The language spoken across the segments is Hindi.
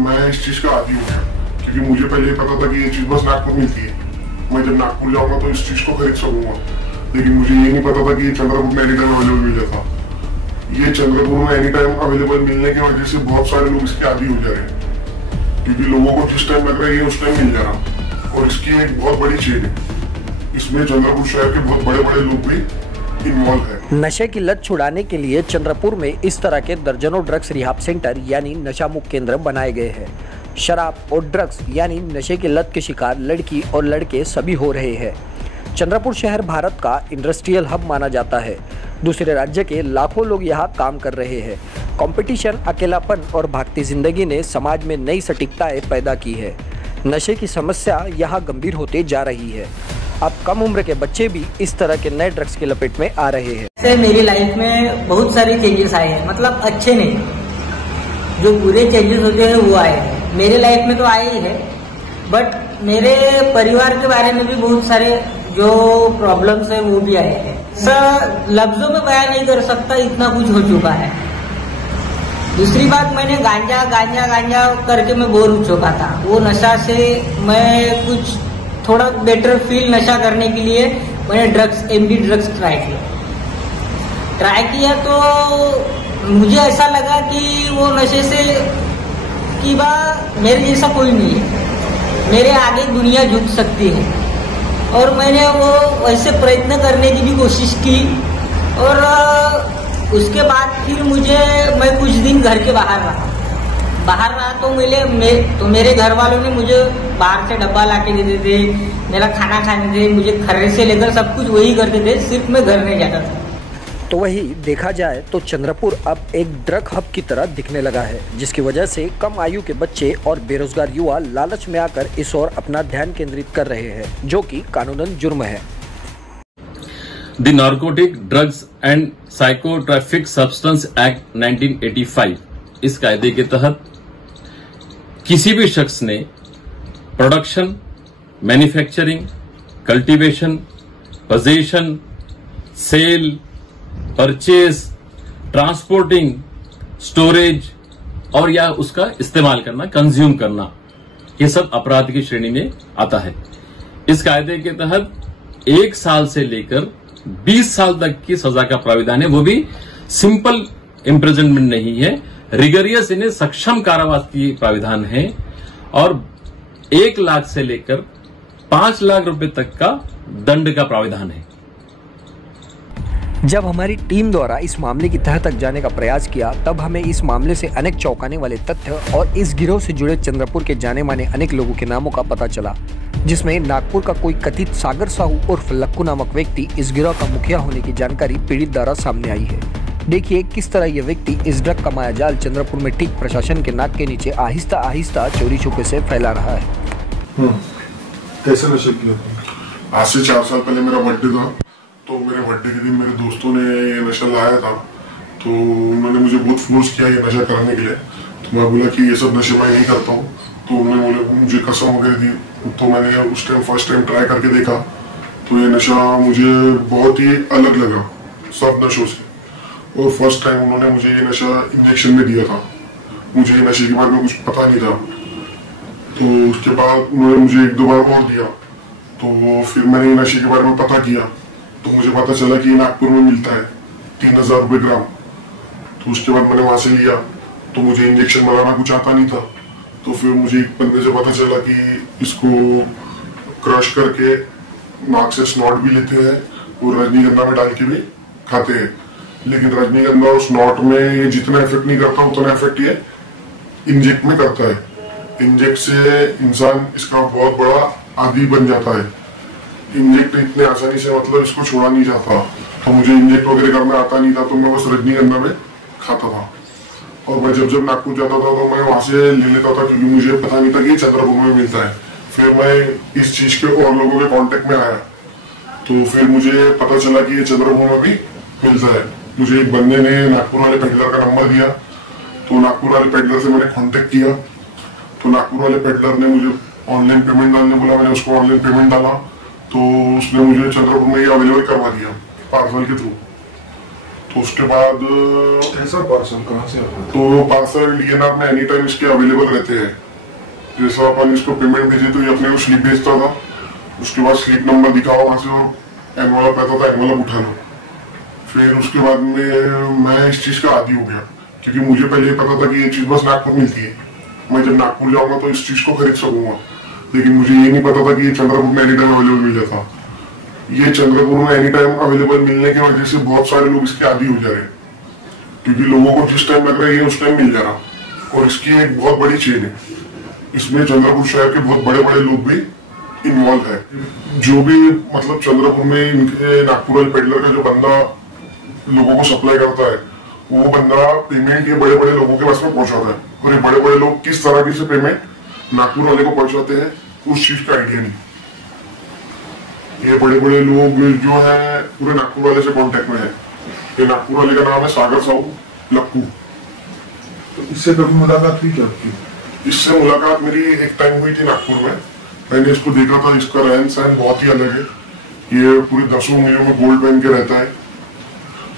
मैं इस चीज का आदी हूँ क्योंकि मुझे पहले ये पता था कि ये चीज बस नागपुर मिलती है। मैं जब नागपुर जाऊंगा तो इस चीज को खरीद सकूंगा, लेकिन मुझे ये नहीं पता था कि ये चंद्रपुर में एनी टाइम अवेलेबल मिल जाता। ये चंद्रपुर में एनी टाइम अवेलेबल मिलने की वजह से बहुत सारे लोग इसके आदी हो जा रहे हैं, क्योंकि लोगों को जिस टाइम लग रहा है ये उस टाइम मिल जा रहा। और इसकी एक बहुत बड़ी चेन है, इसमें चंद्रपुर शहर के बहुत बड़े बड़े लोग भी इन्वॉल्व है। नशे की लत छुड़ाने के लिए चंद्रपुर में इस तरह के दर्जनों ड्रग्स रिहाब सेंटर यानी नशा मुक्त केंद्र बनाए गए हैं। शराब और ड्रग्स यानी नशे की लत के शिकार लड़की और लड़के सभी हो रहे हैं। चंद्रपुर शहर भारत का इंडस्ट्रियल हब माना जाता है। दूसरे राज्य के लाखों लोग यहाँ काम कर रहे हैं। कंपटीशन, अकेलापन और भागती जिंदगी ने समाज में नई सटीकताएं पैदा की है। नशे की समस्या यहाँ गंभीर होते जा रही है। अब कम उम्र के बच्चे भी इस तरह के नए ड्रग्स की लपेट में आ रहे हैं। मेरी लाइफ में बहुत सारे चेंजेस आए हैं, मतलब अच्छे नहीं, जो बुरे चेंजेस होते हैं वो आए हैं। मेरे लाइफ में तो आए ही है, बट मेरे परिवार के बारे में भी बहुत सारे जो प्रॉब्लम्स है वो भी आए हैं। लफ्जों में बयान नहीं कर सकता, इतना कुछ हो चुका है। दूसरी बात, मैंने गांजा गांजा गांजा करके मैं बोर हो चुका था। वो नशा से मैं कुछ थोड़ा बेटर फील नशा करने के लिए मैंने ड्रग्स, एमडी ड्रग्स ट्राई किया तो मुझे ऐसा लगा कि वो नशे से कि मेरे जैसा कोई नहीं है, मेरे आगे दुनिया झुक सकती है। और मैंने वो वैसे प्रयत्न करने की भी कोशिश की, और उसके बाद फिर मैं कुछ दिन घर के बाहर रहा तो मेरे घर वालों ने मुझे बाहर से डब्बा ला के देते थे, मेरा खाना खाने थे, मुझे खर्रे से लेकर सब कुछ वही करते थे, सिर्फ मैं घर नहीं जाता था। तो वही देखा जाए तो चंद्रपुर अब एक ड्रग हब की तरह दिखने लगा है, जिसकी वजह से कम आयु के बच्चे और बेरोजगार युवा लालच में आकर इस ओर अपना ध्यान केंद्रित कर रहे हैं, जो कि कानूनन जुर्म है। The narcotic drugs and psychotropic substance act 1985, इस कायदे के तहत किसी भी शख्स ने production, manufacturing, cultivation, possession, sale, purchase, transporting, storage और या उसका इस्तेमाल करना, कंज्यूम करना, ये सब अपराध की श्रेणी में आता है। इस कायदे के तहत 1 साल से लेकर 20 साल तक की सजा का प्राविधान है। वो भी सिंपल इम्प्रिजनमेंट नहीं है, रिगरियस इन्हें सक्षम कारावास की प्राविधान है, और 1 लाख से लेकर 5 लाख रुपए तक का दंड का प्राविधान है। जब हमारी टीम द्वारा इस मामले की तह तक जाने का प्रयास किया, तब हमें इस मामले से अनेक चौंकाने वाले तथ्य और इस गिरोह से जुड़े चंद्रपुर के जाने माने अनेक लोगों के नामों का पता चला, जिसमें नागपुर का कोई कथित सागर साहू उर्फ लक्कू नामक व्यक्ति इस गिरोह का मुखिया होने की जानकारी पीड़ित द्वारा सामने आई है। देखिए किस तरह ये व्यक्ति इस ड्रग का मायाजाल चंद्रपुर में ठीक प्रशासन के नाक के नीचे आहिस्ता आहिस्ता चोरी छुपे से फैला रहा है। कैसे नशे किया? आज से 4 साल पहले मेरा बर्थडे था, तो मेरे बर्थडे के दिन मेरे दोस्तों ने ये नशा लाया था, तो उन्होंने मुझे बहुत फोर्स किया ये नशा करने के लिए। तो मैं बोला कि ये सब नशे मैं नहीं करता हूँ, तो उन्होंने मुझे कसम वगैरह दी। तो मैंने उस टाइम फर्स्ट टाइम ट्राई करके देखा, तो ये नशा मुझे बहुत ही अलग लगा सब नशों से। और फर्स्ट टाइम उन्होंने मुझे ये नशा इंजेक्शन में दिया था, मुझे ये नशे के बारे में कुछ पता नहीं था। तो उसके बाद उन्होंने मुझे 1-2 बार और दिया, तो फिर मैंने ये नशे के बारे में पता किया, तो मुझे पता चला कि नागपुर में मिलता है 3000 रुपए ग्राम। तो उसके बाद मैंने वहां से लिया, तो मुझे इंजेक्शन बनाना कुछ आता नहीं था। तो फिर मुझे एक बंदे से पता चला कि इसको क्रश करके नाक से स्नॉट भी लेते हैं और रजनीगंधा में डाल के भी खाते हैं, लेकिन रजनीगंधा और स्नॉट में ये जितना इफेक्ट नहीं करता उतना इफेक्ट ये इंजेक्ट में करता है। इंजेक्ट से इंसान इसका बहुत बड़ा आदी बन जाता है। इंजेक्ट इतने आसानी से मतलब इसको छोड़ा नहीं जाता, तो मुझे इंजेक्ट वगैरह करना आता नहीं था, तो मैं बस रजनीगंधा में खाता था। और मैं जब नागपुर जाता था तो मैं वहां से ले लेता था, क्योंकि मुझे पता नहीं था कि चंद्रपुर में मिलता है। फिर मैं इस चीज के और लोगों के कांटेक्ट में आया, तो फिर मुझे पता चला कि ये चंद्रपुर में भी मिलता है। मुझे एक बंदे ने नागपुर वाले पेडलर का नंबर दिया, तो नागपुर वाले पेडलर से मैंने कांटेक्ट किया। तो नागपुर वाले पेडलर ने मुझे ऑनलाइन पेमेंट डालने बोला, मैंने उसको ऑनलाइन पेमेंट डाला, तो उसने मुझे चंद्रपुर में ये अवेलेबल करवा दिया पार्सल के थ्रू। तो उसके बाद ऐसा पार्सल कहाँ से आता है? तो पार्सल डीएनआर में एनी टाइम इसके अवेलेबल रहते हैं। जैसा अपन इसको पेमेंट भेजे तो ये अपने को स्लिप भेजता था, उसके बाद स्लिप नंबर दिखाओ वहां से और एनवलप आता था, एनवलप उठा लो। फिर उसके बाद में मैं इस चीज का आदी हो गया, क्योंकि मुझे पहले पता था कि ये चीज बस नागपुर मिलती है, मैं जब नागपुर जाऊंगा तो इस चीज को खरीद सकूंगा। लेकिन मुझे ये नहीं पता था कि ये चंद्रपुर में एनी टाइम अवेलेबल मिल जाता। ये चंद्रपुर में एनी टाइम अवेलेबल मिलने की वजह से बहुत सारे लोग इसके आदी हो जा रहे हैं, क्योंकि लोगों को जिस टाइम लग रहा है ये उस टाइम मिल जा रहा। और इसकी एक बहुत बड़ी चेन है, इसमें चंद्रपुर शहर के बहुत बड़े बड़े लोग भी इन्वॉल्व है। जो भी मतलब चंद्रपुर में इनके नागपुर वाले पेडलर का जो बंदा लोगों को सप्लाई करता है, वो बंदा पेमेंट ये बड़े बड़े लोगों के पास में पहुंचाता है। और ये बड़े बड़े लोग किस तरह से पेमेंट नागपुर वाले को पहुंचाते हैं उस चीज का आइडिया नहीं। ये बड़े बड़े लोग जो है पूरे नागपुर वाले से कांटेक्ट में है। ये नागपुर वाले का नाम है सागर साहू लक्कू। तो इससे कभी मुलाकात हुई क्या आपकी? इससे मुलाकात मेरी एक टाइम हुई थी नागपुर में। मैंने इसको देखा था, इसका रहन सहन बहुत ही अलग है। ये पूरी 10 उंगलियों में गोल्ड पहन के रहता है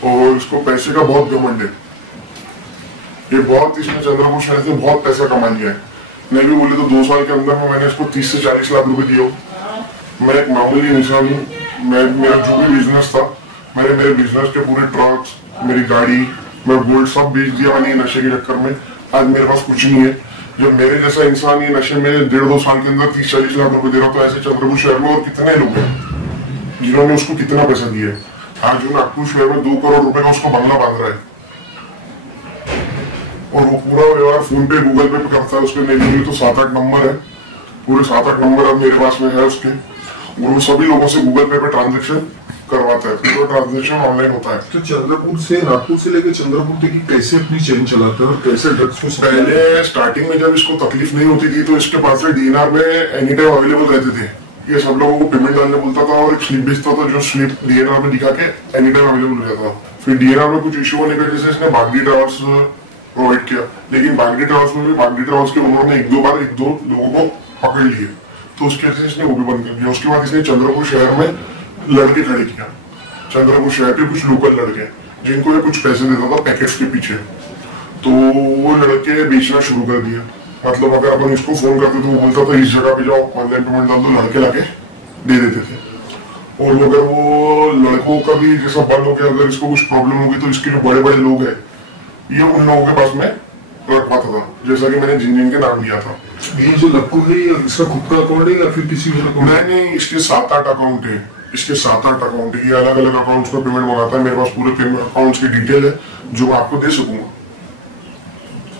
और इसको पैसे का बहुत घमंड है। ये बहुत इसने चंद्रपुर शहर से बहुत पैसा कमा लिया है। नहीं भी बोले तो 2 साल के अंदर में मैंने इसको 30 से 40 लाख रुपए दिए। मैं एक मामूली इंसान हूँ, मेरा जो भी बिजनेस था, मैंने मेरे बिजनेस के पूरे ट्रक्स, मेरी गाड़ी, मैं गोल्ड सब बेच दिया मैंने नशे के चक्कर में। आज मेरे पास कुछ नहीं है। जब मेरे जैसा इंसान ये नशे में 1.5-2 साल के अंदर 30-40 लाख रुपए दे रहा, तो ऐसे चंद्रपुर शहर में और कितने लोग हैं जिन्होंने उसको कितना पैसा दिया है। आज जो नागपुर शहर में 2 करोड़ रुपए का उसको बंगला बांध रहा है और वो पूरा व्यवहार फोन पे गूगल पे करता है। उसके मेरे तो 7-8 नंबर है, पूरे 7-8 नंबर अब मेरे पास में है उसके। और वो सभी लोगों से गूगल पे ट्रांजेक्शन करवाता है, पूरा ट्रांजेक्शन ऑनलाइन होता है। तो चंद्रपुर से नागपुर से लेकर चंद्रपुर तक कैसे अपनी चेन चलाते हैं और कैसे ड्रग्स को? पहले स्टार्टिंग में जब इसको तकलीफ नहीं होती थी तो इसके पास से डीएनआर में एनी टाइम अवेलेबल रहते थे। ये सब लोगों को पेमेंट डालने बोलता था और एक स्लिप भेजता था, जो स्लिप डीएनआर में दिखा के एनी टाइम अवेलेबल रहता था। फिर डीएनआर में कुछ इश्यू होने की वजह से इसने बागडी ट्रैवल्स प्रोवाइड किया, लेकिन बागडी ट्रैवल्स में भी बागडी ट्रैवल्स के उन्होंने 1-2 बार 1-2 लोगों को पकड़ लिए, तो उसकी वजह से इसने वो भी बंद कर दिया। उसके बाद इसने चंद्रपुर शहर में लड़के खड़े किया, चंद्रपुर शहर के कुछ लोकल लड़के जिनको ये कुछ पैसे देता था पैकेट्स के पीछे, तो वो लड़के बेचना शुरू कर दिया। मतलब अगर अपन इसको फोन करते तो वो बोलता था इस जगह पे जाओ, ऑनलाइन पेमेंट डाल दो, लड़के लाके दे देते थे। और अगर वो लड़कों का भी जैसा बंद हो गया, अगर इसको कुछ प्रॉब्लम होगी तो इसके जो बड़े बड़े लोग हैं ये उन लोगों के पास में रखवाता था, जैसा कि मैंने जिन जिन के नाम दिया था। ये जो लक्कू है इसका खुद का अकाउंट है या फिर किसी और अकाउंट? नहीं, इसके 7-8 अकाउंट है, इसके 7-8 अकाउंट है। ये अलग अलग अकाउंट्स में पेमेंट मंगाता है। मेरे पास पूरे अकाउंट्स की डिटेल है जो मैं आपको दे सकूंगा।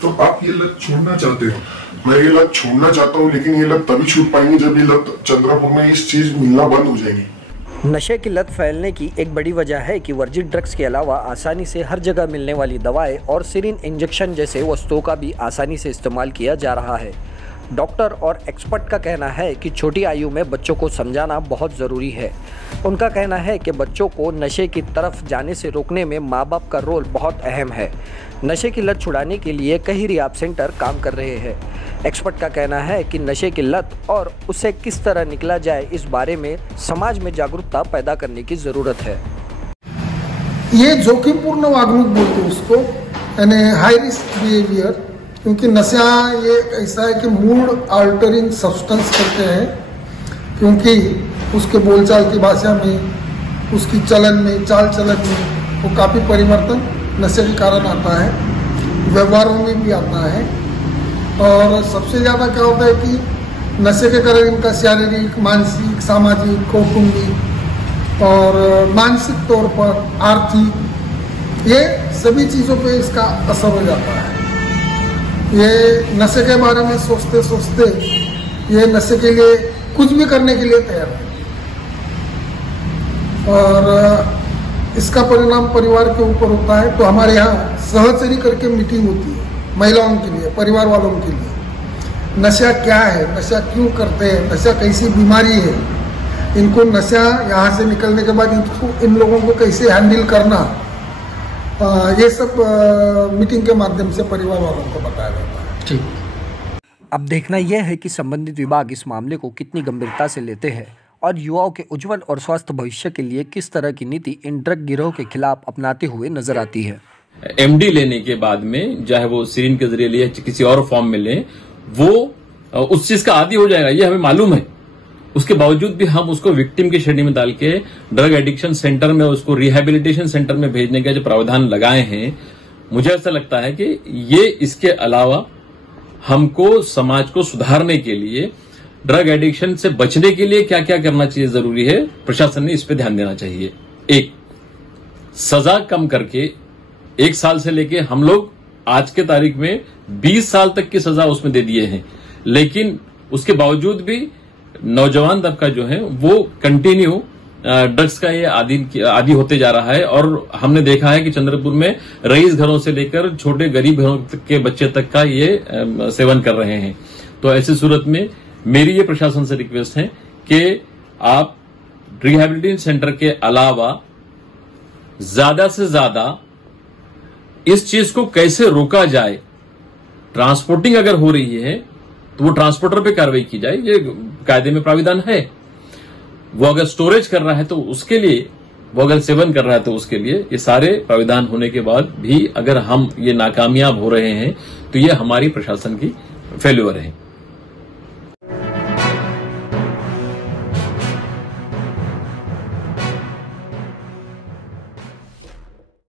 तो आप ये लत छोड़ना चाहते हो? मैं ये लत छोड़ना चाहता हूँ, लेकिन ये लत तभी छूट पाएंगे जब ये लत चंद्रपुर में इस चीज मिलना बंद हो जाएगी। नशे की लत फैलने की एक बड़ी वजह है कि वर्जित ड्रग्स के अलावा आसानी से हर जगह मिलने वाली दवाएं और सिरिंज इंजेक्शन जैसे वस्तुओं का भी आसानी से इस्तेमाल किया जा रहा है। डॉक्टर और एक्सपर्ट का कहना है कि छोटी आयु में बच्चों को समझाना बहुत ज़रूरी है। उनका कहना है कि बच्चों को नशे की तरफ जाने से रोकने में माँ बाप का रोल बहुत अहम है। नशे की लत छुड़ाने के लिए कई रिहाब सेंटर काम कर रहे हैं। एक्सपर्ट का कहना है कि नशे की लत और उससे किस तरह निकला जाए, इस बारे में समाज में जागरूकता पैदा करने की ज़रूरत है। ये जोखिमपूर्ण वागणूक बोलते हैं उसको, यानी हाई रिस्क बिहेवियर, क्योंकि नशा ये ऐसा है कि मूड अल्टरिंग सब्सटेंस करते हैं, क्योंकि उसके बोलचाल की भाषा में, उसकी चलन में, चाल चलन में वो काफ़ी परिवर्तन नशे के कारण आता है, व्यवहारों में भी आता है। और सबसे ज़्यादा क्या होता है कि नशे के कारण इनका शारीरिक, मानसिक, सामाजिक, कौटुंबिक और मानसिक तौर पर आर्थिक, ये सभी चीज़ों पे इसका असर हो जाता है। ये नशे के बारे में सोचते सोचते ये नशे के लिए कुछ भी करने के लिए तैयार है और इसका परिणाम परिवार के ऊपर होता है। तो हमारे यहाँ सहचरी करके मीटिंग होती है महिलाओं के लिए, परिवार वालों के लिए। नशा क्या है, नशा क्यों करते हैं, नशा कैसी बीमारी है, इनको नशा यहाँ से निकलने के बाद इन लोगों को कैसे हैंडल करना, ये सब मीटिंग के माध्यम से परिवार वालों को बताया जाता है। ठीक, अब देखना यह है कि संबंधित विभाग इस मामले को कितनी गंभीरता से लेते हैं और युवाओं के उज्जवल और स्वस्थ भविष्य के लिए किस तरह की नीति इन ड्रग गिरोह के खिलाफ अपनाते हुए नजर आती है। एमडी लेने के बाद में चाहे वो सिरिंज के जरिए ले किसी और फॉर्म में ले, वो उस चीज का आदी हो जाएगा, ये हमें मालूम है। उसके बावजूद भी हम उसको विक्टिम की श्रेणी में डाल के ड्रग एडिक्शन सेंटर में, उसको रिहेबिलिटेशन सेंटर में भेजने के जो प्रावधान लगाए हैं, मुझे ऐसा लगता है कि ये इसके अलावा हमको समाज को सुधारने के लिए, ड्रग एडिक्शन से बचने के लिए क्या क्या करना चाहिए, जरूरी है, प्रशासन ने इस पे ध्यान देना चाहिए। एक, सजा कम करके 1 साल से लेके हम लोग आज के तारीख में 20 साल तक की सजा उसमें दे दिए हैं, लेकिन उसके बावजूद भी नौजवान तबका जो है वो कंटिन्यू ड्रग्स का ये आदी होते जा रहा है। और हमने देखा है कि चंद्रपुर में रईस घरों से लेकर छोटे गरीब घरों के बच्चे तक का ये सेवन कर रहे हैं। तो ऐसी सूरत में मेरी ये प्रशासन से रिक्वेस्ट है कि आप रिहैबिलिटेशन सेंटर के अलावा ज्यादा से ज्यादा इस चीज को कैसे रोका जाए। ट्रांसपोर्टिंग अगर हो रही है तो वो ट्रांसपोर्टर पे कार्रवाई की जाए, ये कायदे में प्राविधान है। वो अगर स्टोरेज कर रहा है तो उसके लिए, वो अगर सेवन कर रहा है तो उसके लिए, ये सारे प्राविधान होने के बाद भी अगर हम ये नाकामयाब हो रहे हैं तो ये हमारी प्रशासन की फेल्यूर है।